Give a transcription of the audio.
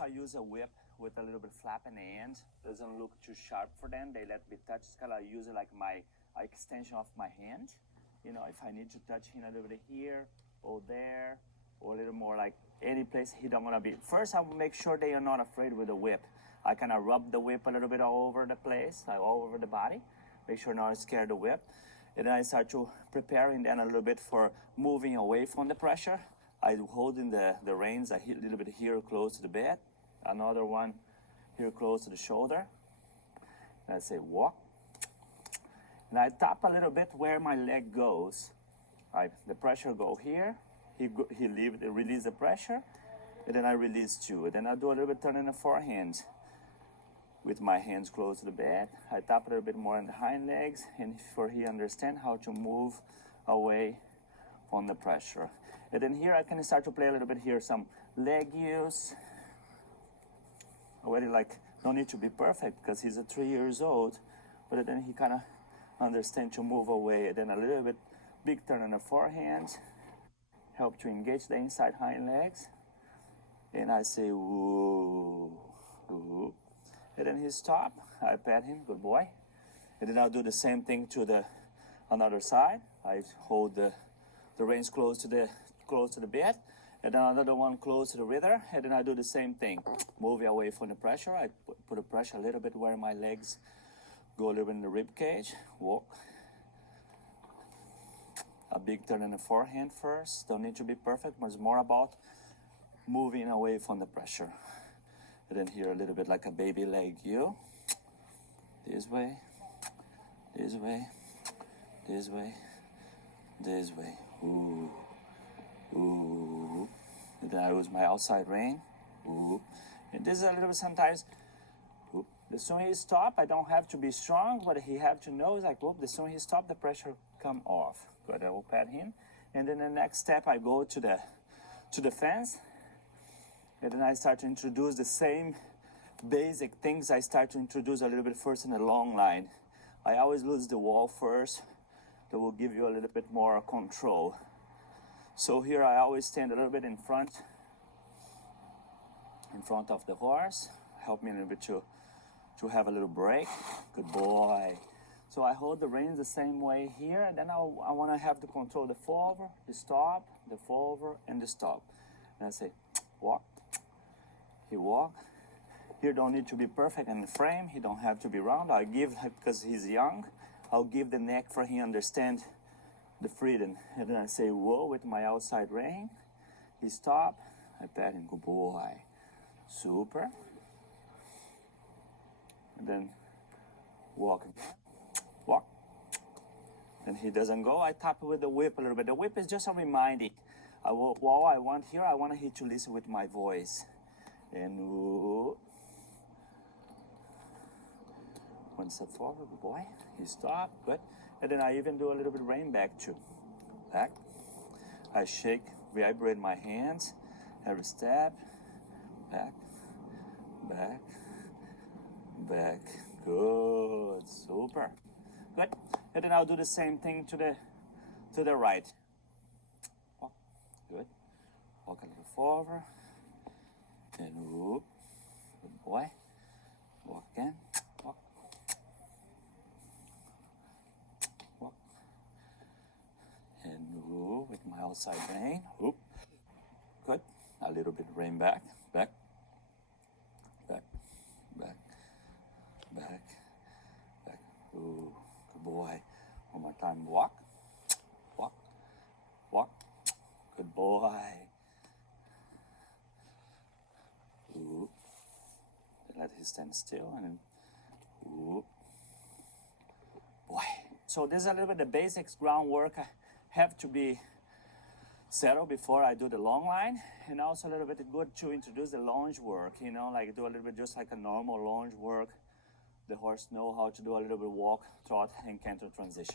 I use a whip with a little bit flapping end. Doesn't look too sharp for them. They let me touch. It's kind of use it like my extension of my hand. You know, if I need to touch him a little bit here or there, or a little more like any place he don't want to be. First, I will make sure they are not afraid with the whip. I kind of rub the whip a little bit all over the place, like all over the body. Make sure not to scare the whip. And then I start to preparing then a little bit for moving away from the pressure. I holding the reins a little bit here close to the bed. Another one here close to the shoulder. And I say walk. And I tap a little bit where my leg goes. The pressure go here. He release the pressure. And then I release too. And then I do a little bit turning the forehand. With my hands close to the bed, I tap a little bit more on the hind legs, and for he understand how to move away from the pressure. And then here I can start to play a little bit here, some leg use. Already like, don't need to be perfect because he's 3 years old, but then he kind of understand to move away. And then a little bit big turn on the forehand, help to engage the inside hind legs. And I say, woo, woo. And then he stop, I pat him, good boy. And then I'll do the same thing to the another side. I hold the reins close to the bed, and then another one close to the writher, and then I do the same thing. Move away from the pressure. I put the pressure a little bit where my legs go a little bit in the rib cage. Walk. A big turn in the forehand first. Don't need to be perfect, but it's more about moving away from the pressure. And then here a little bit like a baby leg you. This way, this way, this way, this way. Ooh, ooh. And then I use my outside rein. Ooh. And this is a little bit sometimes, ooh. The sooner he stop, I don't have to be strong. What he have to know is like, whoop, the sooner he stop, the pressure come off. Good, I will pat him. And then the next step, I go to the fence. And then I start to introduce the same basic things I start to introduce a little bit first in the long line. I always lose the wall first. That will give you a little bit more control. So here I always stand a little bit in front of the horse. Help me a little bit to have a little break. Good boy. So I hold the reins the same way here, and then I want to have to control the forward, the stop, the forward, and the stop. And I say, walk. He walk. Here don't need to be perfect in the frame. He don't have to be round. I give, because he's young, I'll give the neck for he understand the freedom. And then I say, whoa, with my outside rein. He stop. I pat him, good boy. Super. And then walk. Walk. And he doesn't go. I tap with the whip a little bit. The whip is just a reminding. All I want here, I want him to listen with my voice. And ooh. One step forward, good boy. He stop, good. And then I even do a little bit rein back too. Back. I shake, vibrate my hands. Every step. Back. Back. Back. Good. Super. Good. And then I'll do the same thing to the right. Walk. Good. Walk a little forward. And whoop. Good boy. Walk again. Walk. Walk. And whoop with my outside rein. Whoop. Good. A little bit rein back. Back. Back. Back. Back. Back. Ooh. Good boy. One more time. Walk. Walk. Walk. Good boy. Ooh. Let him stand still and then ooh. Boy. So this is a little bit the basics groundwork I have to be settled before I do the long line, and also a little bit good to introduce the lunge work, you know, like do a little bit just like a normal lunge work. The horse know how to do a little bit walk, trot, and canter transition.